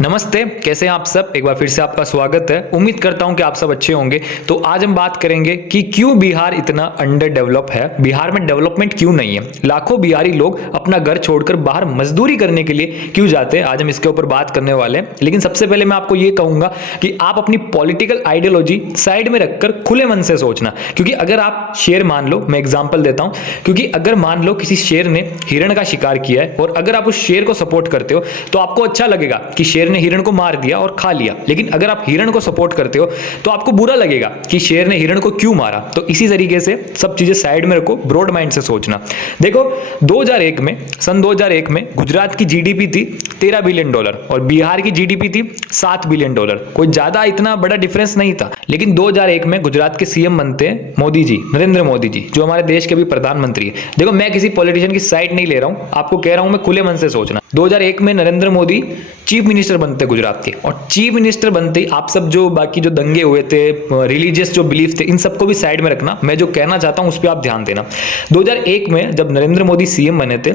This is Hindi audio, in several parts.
नमस्ते, कैसे हैं आप सब। एक बार फिर से आपका स्वागत है। उम्मीद करता हूं कि आप सब अच्छे होंगे। तो आज हम बात करेंगे कि क्यों बिहार इतना अंडर डेवलप है, बिहार में डेवलपमेंट क्यों नहीं है, लाखों बिहारी लोग अपना घर छोड़कर बाहर मजदूरी करने के लिए क्यों जाते हैं। आज हम इसके ऊपर बात करने वाले हैं। लेकिन सबसे पहले मैं आपको ये कहूंगा कि आप अपनी पॉलिटिकल आइडियोलॉजी साइड में रखकर खुले मन से सोचना। क्योंकि अगर आप शेर मान लो, मैं एग्जाम्पल देता हूं, क्योंकि अगर मान लो किसी शेर ने हिरण का शिकार किया है और अगर आप उस शेर को सपोर्ट करते हो तो आपको अच्छा लगेगा कि शेर ने हिरण को मार दिया और खा लिया। लेकिन अगर आप हिरण को सपोर्ट करते हो तो आपको बुरा लगेगा कि शेर ने हिरण को क्यों मारा। तो इसी तरीके से सब चीजें साइड में रखो, ब्रॉड माइंड से सोचना। देखो 2001 में, सन 2001 में गुजरात की जीडीपी थी $13 बिलियन और बिहार की जीडीपी थी $7 बिलियन। कोई ज्यादा इतना बड़ा डिफरेंस नहीं था। लेकिन 2001 में गुजरात के सीएम बनते हैं मोदी जी, नरेंद्र मोदी जी, जो हमारे देश के भी प्रधानमंत्री है। देखो मैं किसी पॉलिटिशियन की साइड नहीं ले रहा हूं, आपको कह रहा हूं मैं खुले मन से सोचना। 2001 में नरेंद्र मोदी चीफ मिनिस्टर बनते गुजरात के, और चीफ मिनिस्टर बनते आप सब जो बाकी जो दंगे हुए थे, रिलीजियस जो बिलीफ थे, इन सबको भी साइड में रखना। मैं जो कहना चाहता हूं उस पर आप ध्यान देना। 2001 में जब नरेंद्र मोदी सीएम बने थे,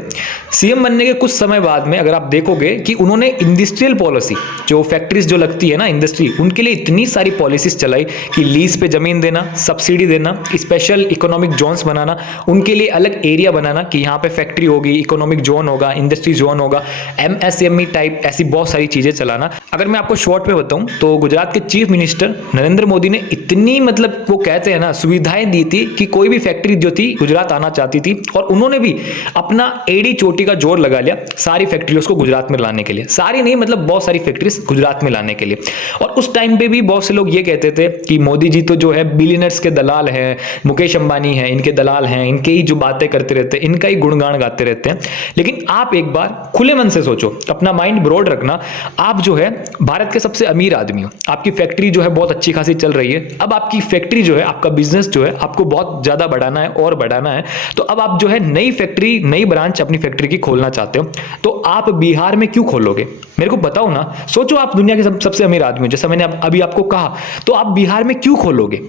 सीएम बनने के कुछ समय बाद में अगर आप देखोगे कि उन्होंने इंडस्ट्रियल पॉलिसी, जो फैक्ट्रीज जो लगती है ना इंडस्ट्री, उनके लिए इतनी सारी पॉलिसीज चलाई कि लीज पे जमीन देना, सब्सिडी देना, स्पेशल इकोनॉमिक जोन्स बनाना, उनके लिए अलग एरिया बनाना कि यहाँ पे फैक्ट्री होगी, इकोनॉमिक जोन होगा, इंडस्ट्री जोन होगा, एमएसएमई टाइप, ऐसी बहुत सारी चीजें चलाना। अगर मैं आपको शॉर्ट में बताऊं तो गुजरात के चीफ मिनिस्टर नरेंद्र मोदी ने इतनी, मतलब वो कहते हैं ना, सुविधाएं दी थी कि कोई भी फैक्ट्री जो थी गुजरात आना चाहती थी, और उन्होंने भी अपना एड़ी चोटी का जोर लगा लिया सारी फैक्ट्रियों को गुजरात में लाने के लिए। सारी नहीं, मतलब बहुत सारी फैक्ट्रीज गुजरात में लाने के लिए। और उस टाइम पे भी बहुत से लोग ये कहते थे कि मोदी जी तो जो है बिलियनर्स के दलाल हैं, मुकेश अंबानी हैं इनके दलाल हैं, इनके ही जो बातें करते रहते हैं, इनका ही गुणगान गाते रहते हैं। लेकिन आप एक बार खुले मन से सोचो, अपना माइंड ब्रॉड रखना। आप जो है भारत के सबसे अमीर आदमी हो, आपकी फैक्ट्री जो है बहुत अच्छी खासी चल रही है। अब आपकी फैक्ट्री जो है, आपका बिजनेस जो है, आपको बहुत ज्यादा बढ़ाना है और बढ़ाना है। तो अब आप जो है नई फैक्ट्री, नई ब्रांच अपनी फैक्ट्री की खोलना चाहते हो, तो आप बिहार में क्यों खोलोगे? मेरे को बताओ ना। सोचो, आप दुनिया के सबसे अमीर आदमी हो, जैसा मैंने अभी आपको कहा, तो आप बिहार में क्यों खोलोगे?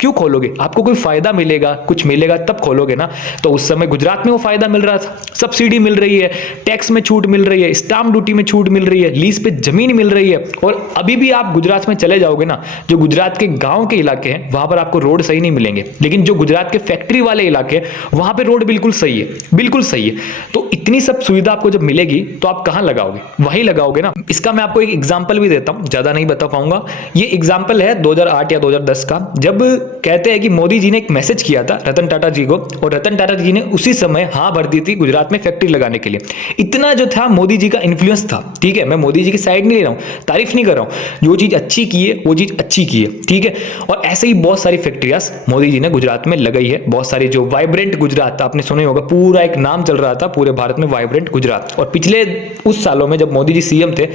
क्यों खोलोगे? आपको कोई फायदा मिलेगा, कुछ मिलेगा तब खोलोगे ना। तो उस समय गुजरात में वो फायदा मिल रहा था, सब्सिडी मिल रही है, टैक्स में छूट मिल रही है, स्टाम्प ड्यूटी में छूट मिल रही है, लीज पे जमीन मिल रही है। और अभी भी आप गुजरात में चले जाओगे ना, जो गुजरात के गांव के इलाके हैं वहां पर आपको रोड सही नहीं मिलेंगे। लेकिन जो गुजरात के फैक्ट्री वाले इलाके हैं वहां पर रोड बिल्कुल सही है, बिल्कुल सही है। तो इतनी सब सुविधा आपको जब मिलेगी तो आप कहां लगाओगे? वहीं लगाओगे ना। इसका मैं आपको एक एग्जाम्पल भी देता हूं, ज्यादा नहीं बता पाऊंगा। ये एग्जाम्पल है 2008 या 2010 का, जब कहते हैं कि मोदी जी ने एक मैसेज किया था रतन टाटा जी को, और रतन टाटा जी ने उसी समय हाँ भर दी थी गुजरात में फैक्ट्री लगाने के लिए। इतना जो था मोदी जी का इन्फ्लुएंस था। ठीक है, मैं मोदी जी की साइड नहीं ले रहा हूं, तारीफ नहीं कर रहा हूं। जो चीज अच्छी की है वो चीज अच्छी की है, ठीक है। और ऐसे ही बहुत सारी फैक्ट्रियां मोदी जी ने गुजरात में लगाई है। बहुत सारी, जो वाइब्रेंट गुजरात आपने सुने होगा, पूरा एक नाम चल रहा था पूरे भारत में, वाइब्रेंट गुजरात। और पिछले उस सालों में जब मोदी जी सीएम थे,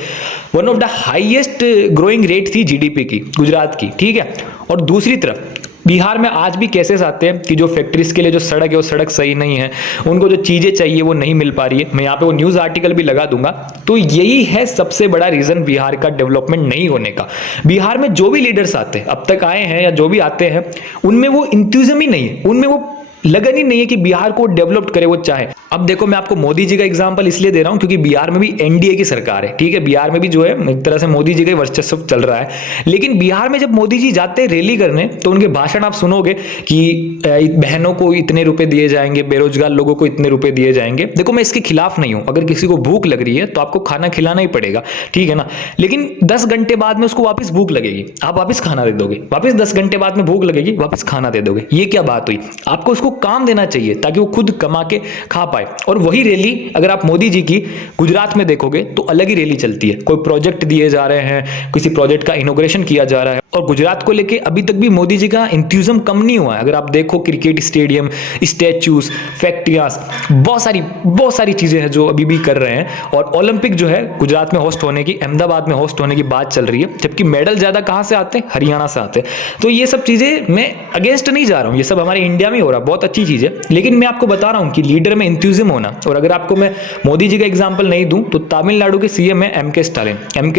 one of the highest growing rate थी जीडीपी की गुजरात की, ठीक है। और दूसरी तरफ बिहार में आज भी केसेस आते हैं कि जो फैक्ट्रीज के लिए जो सड़क है वो सड़क सही नहीं है, उनको जो चीजें चाहिए वो नहीं मिल पा रही है। मैं यहाँ पे वो न्यूज आर्टिकल भी लगा दूंगा। तो यही है सबसे बड़ा रीजन बिहार का डेवलपमेंट नहीं होने का। बिहार में जो भी लीडर्स आते हैं, अब तक आए हैं या जो भी आते हैं, उनमें वो इंथुजिज्म ही नहीं है, उनमें वो लगन ही नहीं है कि बिहार को डेवलप करे वो चाहे। अब देखो मैं आपको मोदी जी का एग्जांपल इसलिए दे रहा हूं क्योंकि बिहार में भी एनडीए की सरकार है, ठीक है। बिहार में भी जो है एक तरह से मोदी जी का वर्चस्व चल रहा है। लेकिन बिहार में जब मोदी जी जाते हैं रैली करने, तो उनके भाषण आप सुनोगे कि बहनों को इतने रुपए दिए जाएंगे, बेरोजगार लोगों को इतने रुपए दिए जाएंगे। देखो मैं इसके खिलाफ नहीं हूं, अगर किसी को भूख लग रही है तो आपको खाना खिलाना ही पड़ेगा, ठीक है ना। लेकिन 10 घंटे बाद में उसको वापस भूख लगेगी, आप वापस खाना दे दोगे। वापस 10 घंटे बाद में भूख लगेगी, वापस खाना दे दोगे। ये क्या बात हुई? आपको उसको काम देना चाहिए ताकि वो खुद कमा के खा पाए। और वही रैली अगर आप मोदी जी की गुजरात में देखोगे तो अलग ही रैली चलती है। कोई प्रोजेक्ट दिए जा रहे हैं, किसी प्रोजेक्ट का इनॉग्रेशन किया जा रहा है। और गुजरात को लेके अभी तक भी मोदी जी का इंथुजिज्म कम नहीं हुआ है। अगर आप देखो क्रिकेट स्टेडियम, स्टैच्यूज, फैक्ट्रियां, बहुत सारी चीजें हैं जो अभी भी कर रहे हैं। और ओलंपिक जो है गुजरात में होस्ट होने की, अहमदाबाद में होस्ट होने की बात चल रही है। जबकि मेडल ज्यादा कहां से आते हैं? हरियाणा से आते हैं। तो ये सब चीजें मैं अगेंस्ट नहीं जा रहा हूं, ये सब हमारे इंडिया में हो रहा है, बहुत अच्छी चीज़ है, लेकिन मैं आपको बता रहा हूँ कि लीडर में इंथ्यूजिज्म होना। और अगर आपको मैं मोदी जी का एग्जाम्पल नहीं दूँ तो तमिलनाडु के सीएम है एम के स्टालिन। एम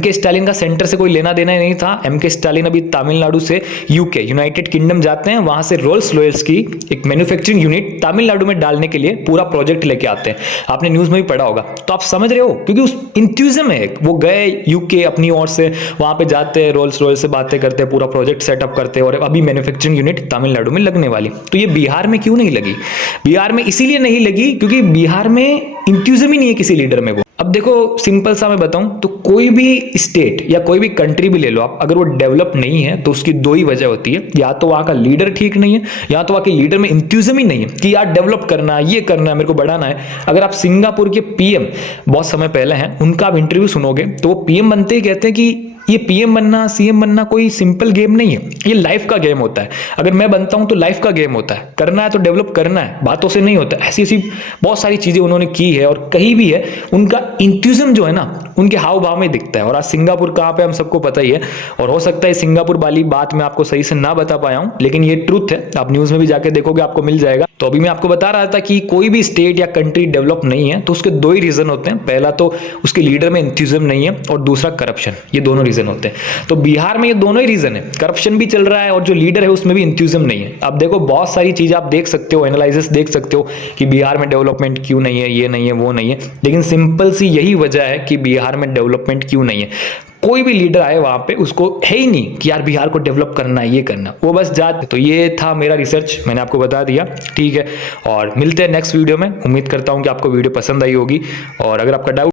के स्टालिन का सेंटर से कोई लेना देना ही नहीं था। एम के स्टालिन अभी तमिलनाडु से यूके यूनाइटेड किंगडम जाते हैं, वहां से रोल्स रॉयल्स की एक मैन्युफैक्चरिंग यूनिट तमिलनाडु में डालने के लिए पूरा प्रोजेक्ट लेके आते हैं। आपने न्यूज में भी पढ़ा होगा, तो आप समझ रहे हो, क्योंकि उस इंथ्यूजिज्म है। वो गए यूके अपनी ओर से, वहां पे जाते हैं, रोल्स रॉयल्स से बातें करते हैं, पूरा प्रोजेक्ट सेटअप करते हैं और अभी मैन्युफैक्चरिंग यूनिट तमिलनाडु में लगने वाली। तो ये बिहार में क्यों नहीं लगी? बिहार में इसीलिए नहीं लगी क्योंकि बिहार में इंथ्यूजिज्म ही नहीं है किसी लीडर में। अब देखो, सिंपल सा मैं बताऊं तो कोई भी स्टेट या कोई भी कंट्री भी ले लो आप, अगर वो डेवलप नहीं है तो उसकी दो ही वजह होती है। या तो वहां का लीडर ठीक नहीं है, या तो वहां के लीडर में इंथ्यूजिज्म ही नहीं है कि यार डेवलप करना है, ये करना है, मेरे को बढ़ाना है। अगर आप सिंगापुर के पीएम बहुत समय पहले हैं, उनका आप इंटरव्यू सुनोगे तो वो पीएम बनते ही कहते हैं कि ये पीएम बनना, सीएम बनना कोई सिंपल गेम नहीं है, ये लाइफ का गेम होता है। अगर मैं बनता हूं तो लाइफ का गेम होता है, करना है तो डेवलप करना है, बातों से नहीं होता। ऐसी ऐसी बहुत सारी चीजें उन्होंने की है और कही भी है। उनका इंथ्यूजिज्म जो है ना, उनके हाव भाव में दिखता है। और आज सिंगापुर कहाँ पे हम सबको पता ही है, और हो सकता है सिंगापुर वाली बात मैं आपको सही से ना बता पाया हूं, लेकिन ये ट्रूथ है। आप न्यूज में भी जाके देखोगे, आपको मिल जाएगा। तो अभी मैं आपको बता रहा था कि कोई भी स्टेट या कंट्री डेवलप नहीं है तो उसके दो ही रीजन होते हैं। पहला तो उसके लीडर में इंथ्यूजिज्म नहीं है, और दूसरा करप्शन। ये दोनों रीजन होते हैं। तो बिहार में ये दोनों ही रीजन है, करप्शन भी चल रहा है और जो लीडर है उसमें भी इंथ्यूजिज्म नहीं है। अब देखो, बहुत सारी चीजें आप देख सकते हो, एनालिसिस देख सकते हो कि बिहार में डेवलपमेंट क्यों नहीं है, ये नहीं है, वो नहीं है, लेकिन सिंपल सी यही वजह है कि बिहार में डेवलपमेंट क्यों नहीं है। कोई भी लीडर आए वहां पे, उसको है ही नहीं कि यार बिहार को डेवलप करना है, ये करना, वो बस जाते। तो ये था मेरा रिसर्च, मैंने आपको बता दिया, ठीक है। और मिलते हैं नेक्स्ट वीडियो में। उम्मीद करता हूं कि आपको वीडियो पसंद आई होगी। और अगर आपका डाउट